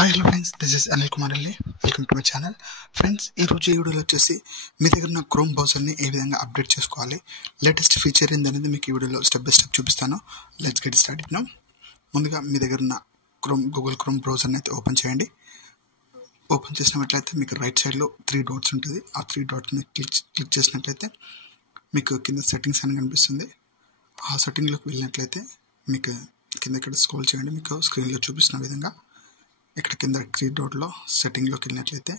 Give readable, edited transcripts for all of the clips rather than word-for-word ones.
Hi hello friends, this is Anil Kumar Alli. Welcome to my channel. Friends, ఈరోజు ఈ వీడియోలో వచ్చేసి మీ దగ్గర ఉన్న క్రోమ్ బ్రౌజర్ని ఏ విధంగా అప్డేట్ చేసుకోవాలి, లేటెస్ట్ ఫీచర్ ఏందనేది మీకు ఈ వీడియోలో స్టెప్ బై స్టెప్ చూపిస్తాను. Let's get start now. ముందుగా మీ దగ్గర ఉన్న గూగుల్ క్రోమ్ బ్రౌజర్ని అయితే ఓపెన్ చేయండి. ఓపెన్ చేసినట్లయితే మీకు రైట్ సైడ్లో 3 డాట్స్ ఉంటుంది. ఆ 3 డాట్ని క్లిక్ చేసినట్లయితే మీకు కింద సెట్టింగ్స్ అని కనిపిస్తుంది. ఆ సెట్టింగ్లోకి వెళ్ళినట్లయితే మీకు కింద ఇక్కడ స్క్రోల్ చేయండి. మీకు స్క్రీన్లో చూపిస్తున్న విధంగా ఇక్కడ కింద 3 డాట్లో సెట్టింగ్లోకి వెళ్ళినట్లయితే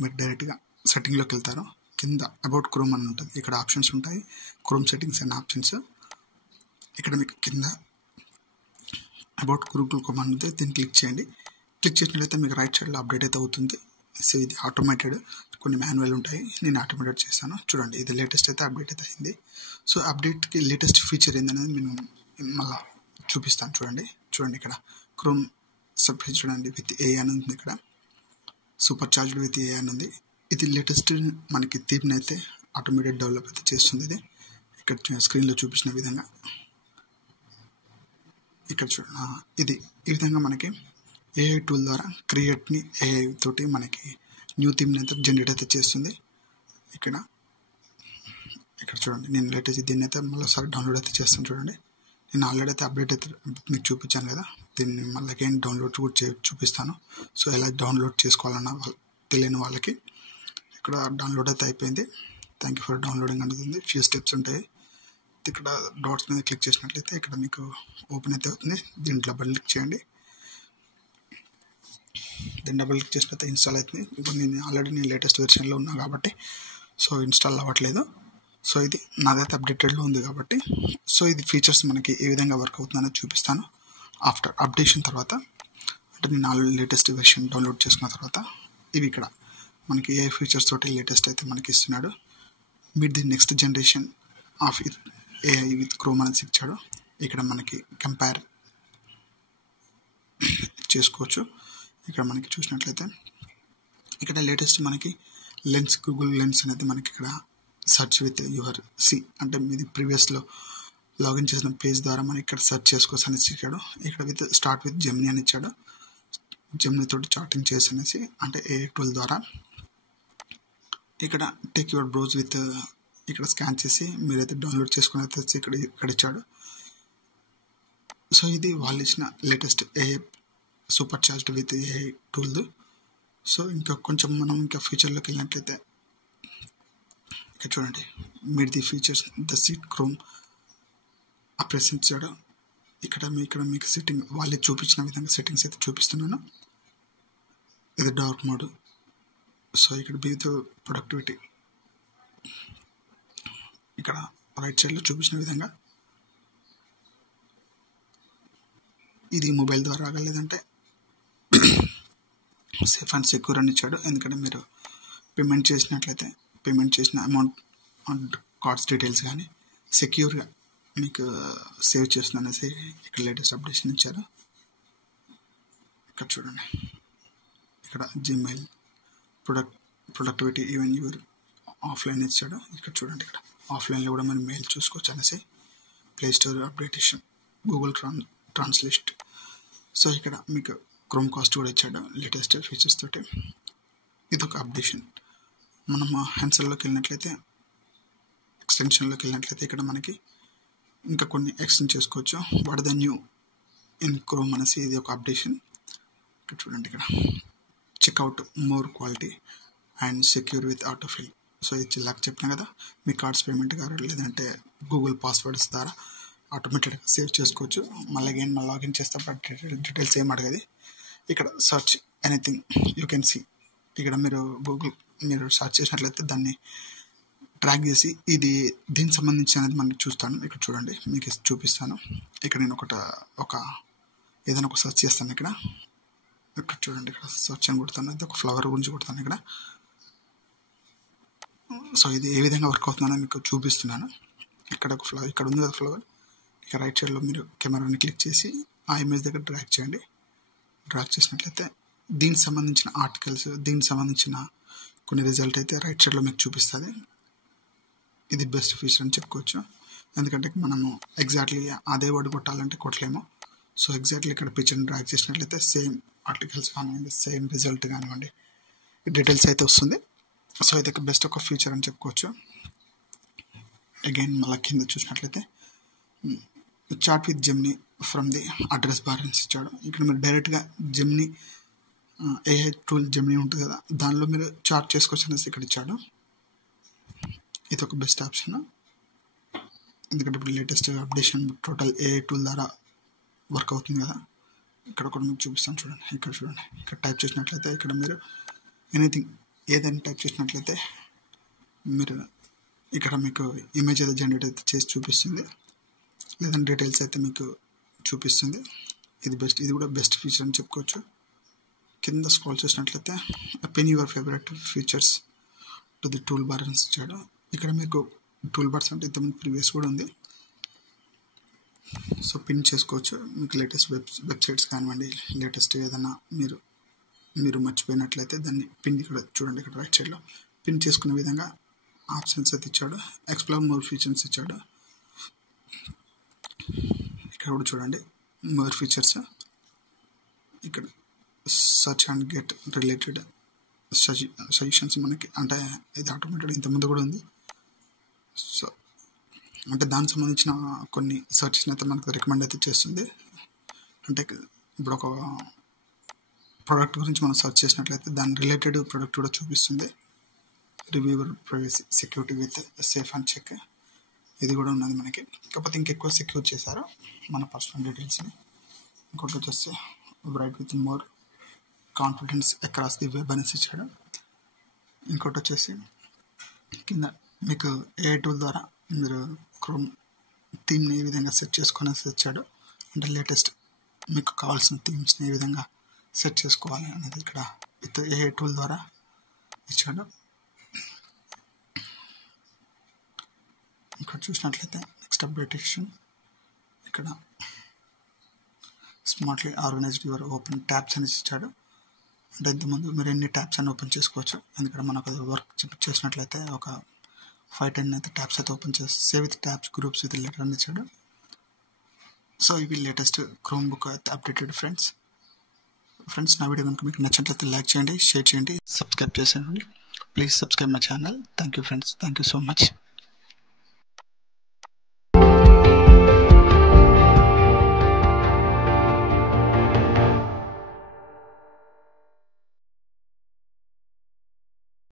మీరు డైరెక్ట్గా సెట్టింగ్లోకి వెళ్తారు. కింద అబౌట్ క్రోమ్ అని ఉంటుంది. ఇక్కడ ఆప్షన్స్ ఉంటాయి, క్రోమ్ సెట్టింగ్స్ అండ్ ఆప్షన్స్. ఇక్కడ మీకు కింద అబౌట్ గూగుల్ క్రోమ్ అని ఉంటుంది. దీన్ని క్లిక్ చేయండి. క్లిక్ చేసినట్లయితే మీకు రైట్ సైడ్లో అప్డేట్ అయితే అవుతుంది. సో ఇది ఆటోమేటెడ్, కొన్ని మాన్యువల్ ఉంటాయి, నేను ఆటోమేటెడ్ చేస్తాను. చూడండి, ఇది లేటెస్ట్ అయితే అప్డేట్ అయితే అయింది. సో అప్డేట్కి లేటెస్ట్ ఫీచర్ ఏందనేది నేను మళ్ళీ చూపిస్తాను. చూడండి ఇక్కడ క్రోమ్ సర్ప్రైజ్ చూడండి, విత్ ఏ అని ఉంది. ఇక్కడ సూపర్ చార్జ్డ్ విత్ ఏ అని ఉంది. ఇది లేటెస్ట్ మనకి థీమ్ని అయితే ఆటోమేటెడ్ డెవలప్ అయితే చేస్తుంది. ఇది ఇక్కడ స్క్రీన్లో చూపించిన విధంగా ఇక్కడ చూడండి. ఇది ఈ విధంగా మనకి ఏఐ టూల్ ద్వారా క్రియేట్ని ఏఐ తోటి మనకి న్యూ థీమ్ని అయితే జనరేట్ అయితే చేస్తుంది. ఇక్కడ చూడండి, నేను లేటెస్ట్ దీన్ని అయితే మళ్ళీ ఒకసారి డౌన్లోడ్ అయితే చేస్తాను. చూడండి, నేను ఆల్రెడీ అయితే అప్డేట్ అయితే మీకు చూపించాను కదా, దీన్ని మళ్ళీ అగైన్ డౌన్లోడ్ కూడా చూపిస్తాను. సో ఎలా డౌన్లోడ్ చేసుకోవాలన్న తెలియని వాళ్ళకి ఇక్కడ డౌన్లోడ్ అయితే అయిపోయింది. థ్యాంక్ యూ ఫర్ డౌన్లోడింగ్ అనేది ఫ్యూ స్టెప్స్ ఉంటాయి. ఇక్కడ డాట్స్ మీద క్లిక్ చేసినట్లయితే ఇక్కడ మీకు ఓపెన్ అయితే అవుతుంది. దీన్ని డబుల్ క్లిక్ చేయండి. దీన్ని డబుల్ క్లిక్ చేసినట్లయితే ఇన్స్టాల్ అవుతుంది. ఇప్పుడు నేను లేటెస్ట్ వెర్షన్లో ఉన్నా కాబట్టి సో ఇన్స్టాల్ అవ్వట్లేదు. సో ఇది నాదైతే అప్డేటెడ్లో ఉంది కాబట్టి సో ఇది ఫీచర్స్ మనకి ఏ విధంగా వర్క్ అవుతుందనేది చూపిస్తాను. ఆఫ్టర్ అప్డేషన్ తర్వాత, అంటే నేను ఆల్రెడీ లేటెస్ట్ వెర్షన్ డౌన్లోడ్ చేసుకున్న తర్వాత ఇవి ఇక్కడ మనకి ఏ ఫీచర్స్ తోటి లేటెస్ట్ అయితే మనకి ఇస్తున్నాడు. Meet the next generation of AI with chrome అనేది ఇచ్చాడు. ఇక్కడ మనకి కంపేర్ చేసుకోవచ్చు. ఇక్కడ మనకి చూసినట్లయితే ఇక్కడ లేటెస్ట్ మనకి లెన్స్, గూగుల్ లెన్స్ అనేది మనకి ఇక్కడ సెర్చ్ విత్ యువర్ అంటే మీది ప్రీవియస్లో లాగిన్ చేసిన పేజ్ ద్వారా మనం ఇక్కడ సెర్చ్ చేసుకోవచ్చు అనేసి ఇచ్చాడు. ఇక్కడ స్టార్ట్ విత్ జెమినీ అని ఇచ్చాడు. జెమినీ తోటి చాటింగ్ చేసి అనేసి, అంటే ఏ టూల్ ద్వారా ఇక్కడ టేక్ యువర్ బ్రౌజ్ విత్ ఇక్కడ స్కాన్ చేసి మీరైతే డౌన్లోడ్ చేసుకుని అయితే ఇక్కడ ఇచ్చాడు. సో ఇది వాళ్ళు ఇచ్చిన latest a super charged with a tool. So ఇంకా కొంచెం మనం ఇంకా ఫ్యూచర్లోకి వెళ్ళినట్లయితే ఇక్కడ చూడండి, మీరు the features the seat Chrome అప్రెసించాడు. ఇక్కడ మీకు సెట్టింగ్ వాళ్ళే చూపించిన విధంగా సెట్టింగ్స్ అయితే చూపిస్తున్నాను. ఇది డార్క్ మోడ్. సో ఇక్కడ బీతో ప్రొడక్టివిటీ ఇక్కడ రైట్ సైడ్లో చూపించిన విధంగా ఇది మొబైల్ ద్వారా రాగలేదంటే సేఫ్ అండ్ సెక్యూర్ అని ఇచ్చాడు. ఎందుకంటే మీరు పేమెంట్ చేసినట్లయితే పేమెంట్ చేసిన అమౌంట్ అండ్ కార్డ్స్ డీటెయిల్స్ కానీ సెక్యూర్గా మీకు సేవ్ చేస్తుంది అనేసి ఇక్కడ లేటెస్ట్ అప్డేషన్ ఇచ్చారు. ఇక్కడ చూడండి, ఇక్కడ Gmail productivity even your offline ఇచ్చాడు. ఇక్కడ చూడండి, ఇక్కడ ఆఫ్లైన్లో కూడా మనం మెయిల్ చూసుకోవచ్చు అనేసి play store updatation, Google translate. So ఇక్కడ మీకు క్రోమ్ కాస్ట్ కూడా ఇచ్చాడు లేటెస్ట్ ఫీచర్స్ తోటి. ఇదొక అప్డేషన్. మనం హ్యాండ్సర్లోకి వెళ్ళినట్లయితే, ఎక్స్టెన్షన్లోకి వెళ్ళినట్లయితే ఇక్కడ మనకి ఇంకా కొన్ని ఎక్స్టెండ్ చేసుకోవచ్చు. What the new in Chrome అనేసి ఇది ఒక అప్డేషన్. ఇక్కడ చూడండి, ఇక్కడ checkout more quality and secure with autofill. So ఇది ఇలా చెప్పిన కదా, మీ కార్డ్స్ పేమెంట్ కానీ లేదంటే గూగుల్ పాస్వర్డ్స్ ద్వారా ఆటోమేటెడ్గా సేవ్ చేసుకోవచ్చు. మళ్ళీ లాగిన్ చేస్తే డీటెయిల్స్ ఏం అడగది. ఇక్కడ search anything you can see. ఇక్కడ మీరు సర్చ్ చేసినట్లయితే దాన్ని ట్రాక్ చేసి ఇది దీనికి సంబంధించి అనేది మనకి చూస్తాను. ఇక్కడ చూడండి, మీకు చూపిస్తాను. ఇక్కడ నేను ఏదైనా ఒక సెర్చ్ చేస్తాను. ఇక్కడ చూడండి, ఇక్కడ సెర్చ్ అని కొడతాను. అది ఒక ఫ్లవర్ గురించి కొడతాను ఇక్కడ. సో ఇది ఏ విధంగా వర్క్ అవుతుందని మీకు చూపిస్తున్నాను. ఇక్కడ ఇక్కడ ఉంది కదా ఫ్లవర్. ఇక రైట్ సైడ్లో మీరు కెమెరాని క్లిక్ చేసి ఆ ఇమేజ్ దగ్గర డ్రాగ్ చేయండి. డ్రాగ్ చేసినట్లయితే దీనికి సంబంధించిన ఆర్టికల్స్, దీనికి సంబంధించిన కొన్ని రిజల్ట్ అయితే రైట్ సైడ్లో మీకు చూపిస్తుంది. ఇది బెస్ట్ ఫీచర్ అని చెప్పుకోవచ్చు. ఎందుకంటే మనము ఎగ్జాక్ట్లీ అదే వర్డ్ కొట్టాలంటే కొట్టలేము. సో ఎగ్జాక్ట్లీ ఇక్కడ పిక్చర్ని డ్రాగ్ చేసినట్లయితే సేమ్ ఆర్టికల్స్ కానివ్వండి, సేమ్ రిజల్ట్ కానివ్వండి, డీటెయిల్స్ అయితే వస్తుంది. సో ఇది బెస్ట్ ఒక ఫీచర్ అని చెప్పుకోవచ్చు. అగైన్ మళ్ళీ కింద చూసినట్లయితే chat with Gemini from the address bar అని ఇచ్చాడు. ఇక్కడ మీరు డైరెక్ట్గా జెమినీ ఏఐ టూల్ జెమినీ ఉంటుంది కదా, దానిలో మీరు చాట్ చేసుకోవచ్చు అనేసి ఇక్కడ ఇచ్చాడు. ఇది ఒక బెస్ట్ ఆప్షన్, ఎందుకంటే ఇప్పుడు latest updation total AI tool ద్వారా వర్క్ అవుతుంది కదా. ఇక్కడ కూడా మీకు చూపిస్తాను చూడండి. ఇక్కడ చూడండి, ఇక్కడ టైప్ చేసినట్లయితే ఇక్కడ మీరు ఎనీథింగ్ ఏదైనా టైప్ చేసినట్లయితే మీరు ఇక్కడ మీకు ఇమేజ్ అయితే జనరేట్ అయితే చేసి చూపిస్తుంది, లేదంటే డీటెయిల్స్ అయితే మీకు చూపిస్తుంది. ఇది బెస్ట్, ఇది కూడా బెస్ట్ ఫీచర్ అని చెప్పుకోవచ్చు. కింద స్క్రోల్ చేసినట్లయితే pin your favourite features to the tool bar అని ఇచ్చాడు. ఇక్కడ మీకు టూల్ బార్స్ అంటే ఇంతకుముందు ప్రీవియస్ కూడా ఉంది, సో పిన్ చేసుకోవచ్చు. మీకు లేటెస్ట్ వెబ్సైట్స్ కానివ్వండి, లేటెస్ట్ ఏదైనా మీరు మర్చిపోయినట్లయితే దాన్ని పిన్ ఇక్కడ చూడండి, ఇక్కడ రైట్ సైడ్లో పిన్ చేసుకునే విధంగా ఆప్షన్స్ అయితే ఇచ్చాడు. ఎక్స్ప్లోర్ మోర్ ఫీచర్స్ ఇచ్చాడు. ఇక్కడ కూడా చూడండి మోర్ ఫీచర్స్, ఇక్కడ search and get related suggestions మనకి, అంటే ఇది ఆటోమేటెడ్ ఇంతకుముందు కూడా ఉంది. సో అంటే దానికి సంబంధించిన కొన్ని సర్చ్ని అయితే మనకు రికమెండ్ అయితే చేస్తుంది. అంటే ఇప్పుడు ఒక ప్రోడక్ట్ గురించి మనం సర్చ్ చేసినట్లయితే దాని రిలేటెడ్ ప్రోడక్ట్ కూడా చూపిస్తుంది. Reviewer privacy security with safe and check, ఇది కూడా ఉన్నది మనకి. కాకపోతే ఇంకెక్కువ సెక్యూర్ చేశారు మన పర్సనల్ డీటెయిల్స్ని. ఇంకోటి వచ్చేసి bright with more confidence across the web అనేసి ఇచ్చాడు. ఇంకోటి వచ్చేసి కింద మీకు ఏఐ టూల్ ద్వారా మీరు క్రోమ్ థీమ్ని ఏ విధంగా సెట్ చేసుకునేసి ఇచ్చాడు. అంటే లేటెస్ట్ మీకు కావాల్సిన థీమ్స్ని ఏ విధంగా సెట్ చేసుకోవాలి అనేది ఇక్కడ విత్ ఏఐ టూల్ ద్వారా ఇచ్చాడు. ఇక్కడ చూసినట్లయితే నెక్స్ట్ అప్డేషన్, ఇక్కడ smartly organised your open tabs అనేసి ఇచ్చాడు. అంటే ఇంతకుముందు మీరు ఎన్ని ట్యాబ్స్ అని ఓపెన్ చేసుకోవచ్చు. ఎందుకంటే మనకు వర్క్ చేసినట్లయితే ఒక 5-10 అయితే ట్యాబ్స్ అయితే ఓపెన్ చేసి save with tabs groups with letter అని ఇచ్చాడు. సో ఇవి లేటెస్ట్ క్రోమ్ బుక్ అయితే అప్డేటెడ్ ఫ్రెండ్స్. నా వీడియో కనుక మీకు నచ్చినట్లయితే లైక్ చేయండి, షేర్ చేయండి, సబ్స్క్రైబ్ చేసేయండి. Please subscribe my channel. Thank you friends, thank you so much.